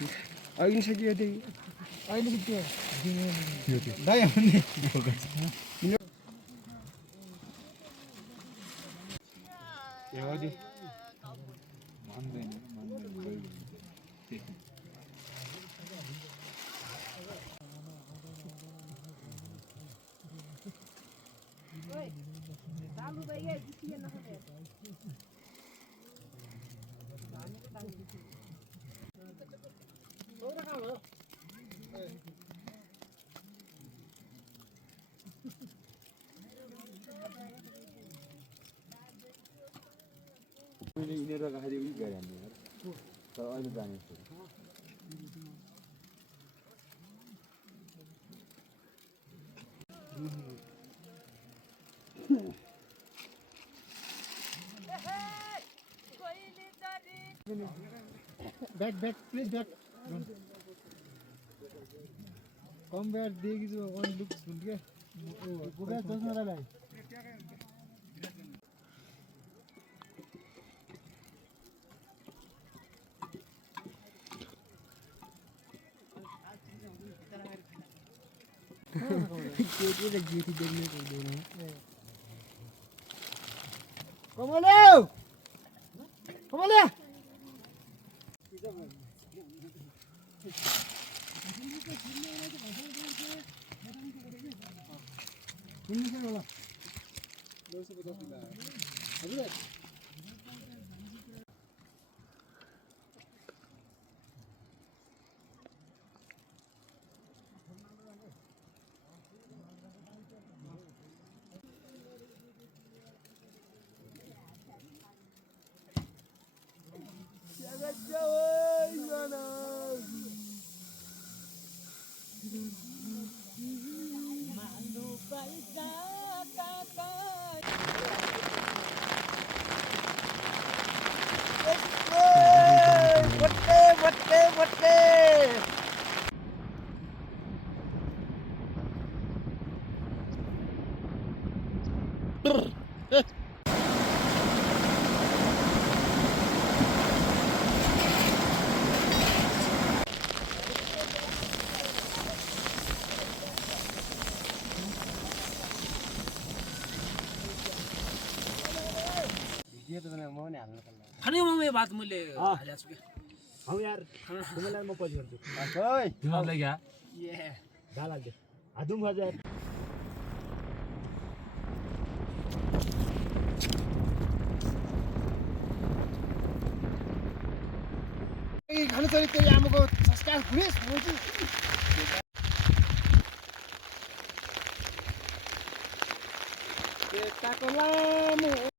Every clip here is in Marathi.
अहिले सकियो त्यही अहिले त्यो दाइ आउने यिनीहरू राखेर उयो गरे हामी तर अहिले जाने back back please back come back देगी जो वन लुक सुन के गो बैक दोस्त ना लाई के गेटी देखने को देना कमले खाने में बात मुझे हालिया छु हम यार तुम्हाला म पछि गर्छु ओइ दिमागले क्या ये डाला दे आदुम हजार खानु चाहिँ त्यही आमाको संस्कार घुरेस मोची केटाको लामो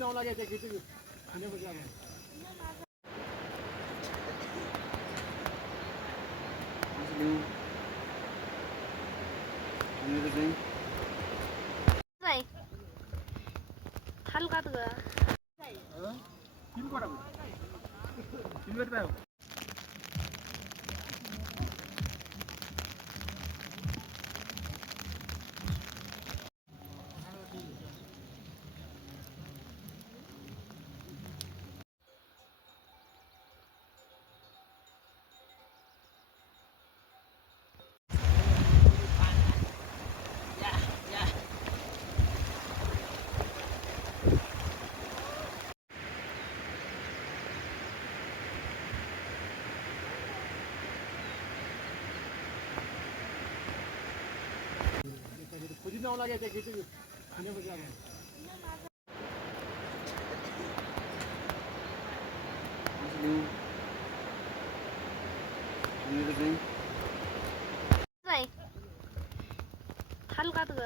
नाव लागायचं किती खाण्यामध्ये आलं खाल काट ग खुदी जाऊ लागे ते किती पुण्यामध्ये आलो. नाही हलकात ग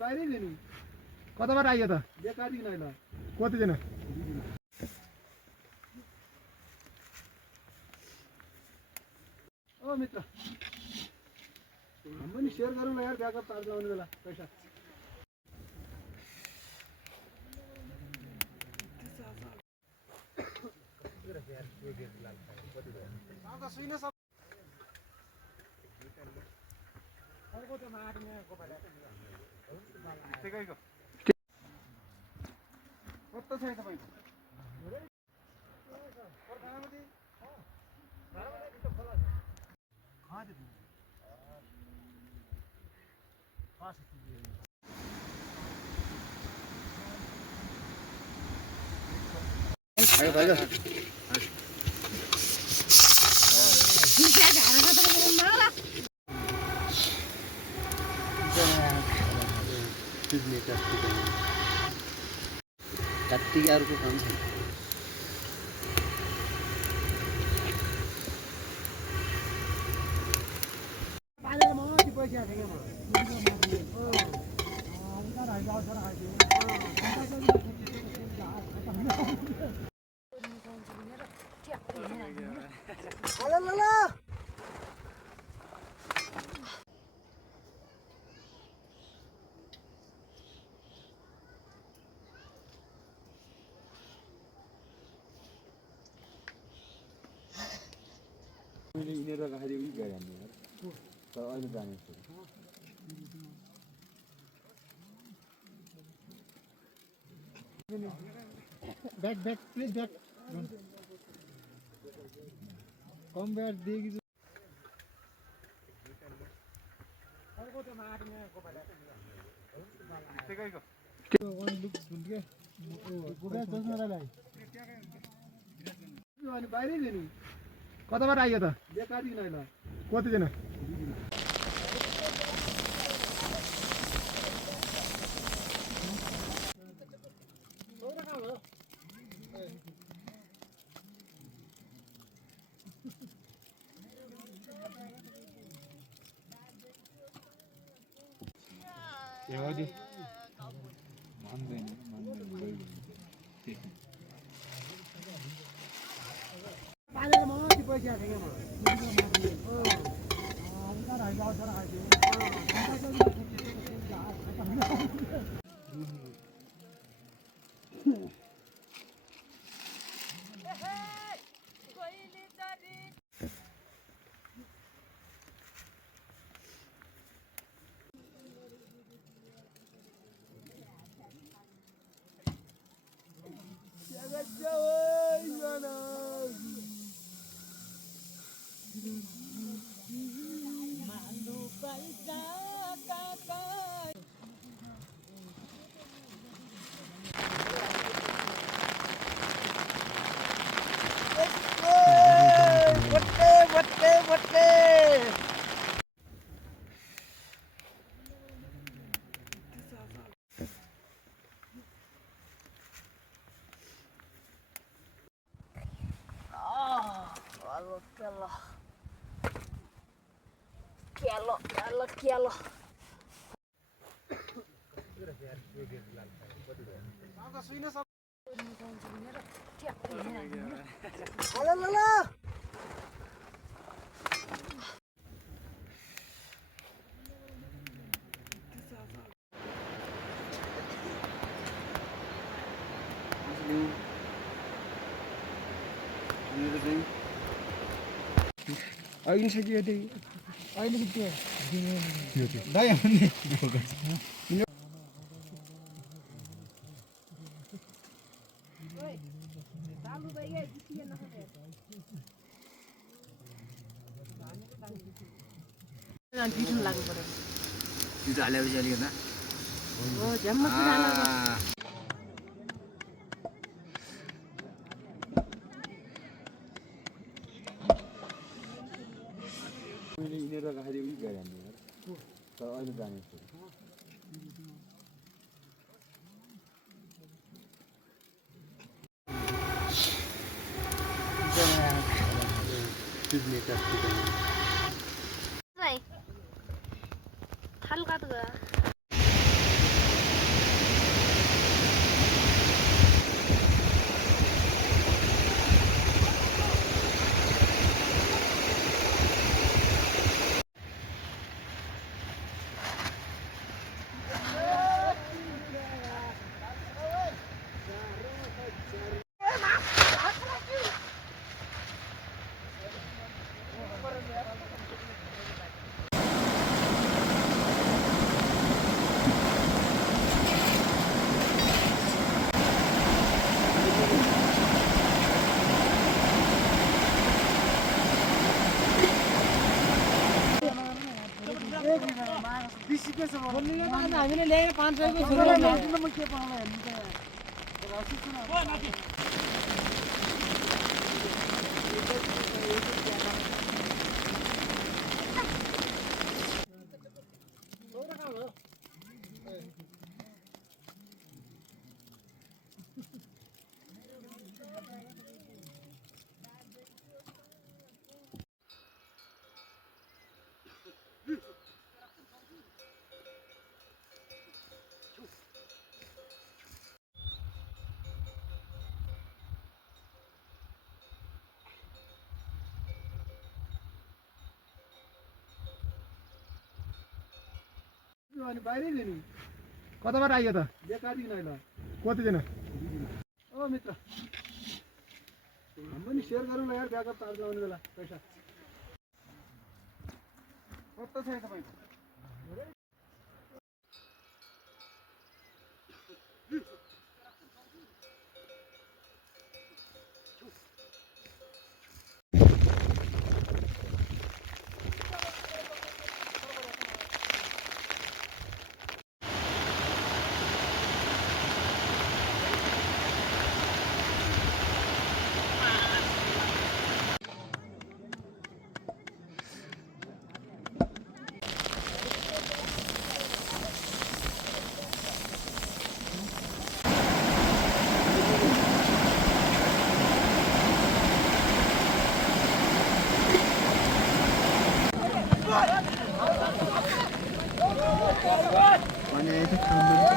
বাইরে নেই কতবার আইয়া তা যে কাজি নাইলা কত জন ओ मित्र अंबानी शेअर करू ना यार बॅकअप चार्ज लावून गेला पैसा कट्टी यार को काम है पाण्याला मामाची पैसे आहे का इनेर राखा देऊ गए हामी यार तर अहिले जाने छु back back please back come back देगी जो वन लुक सुन के गुगा चश्मा लागाई अनि बाहिरै दिनु कतबाट आइयो त जे काटी नाइला कति जना यादी मान्दैन पानीले माथि पैसा छ क्या Kielo. अहिले सकियो त्यही अहिले के दाइ आउने त्यो हालेपछि अलिकता मैले यिनीहरू राखेर उयो गरेँ तर अहिले जाने हल्का तो हामीले ल्याएर 500 को के पाउला हेर्नु त अनि बाहिरै लिनु कताबाट आइयो त बेकार दिन अहिले कतिजना ओ मित्र हामी पनि सेयर गरौँ न यार ब्याकअप चार्ज लाउने बेला पैसा कस्तो छ तपाईको अनि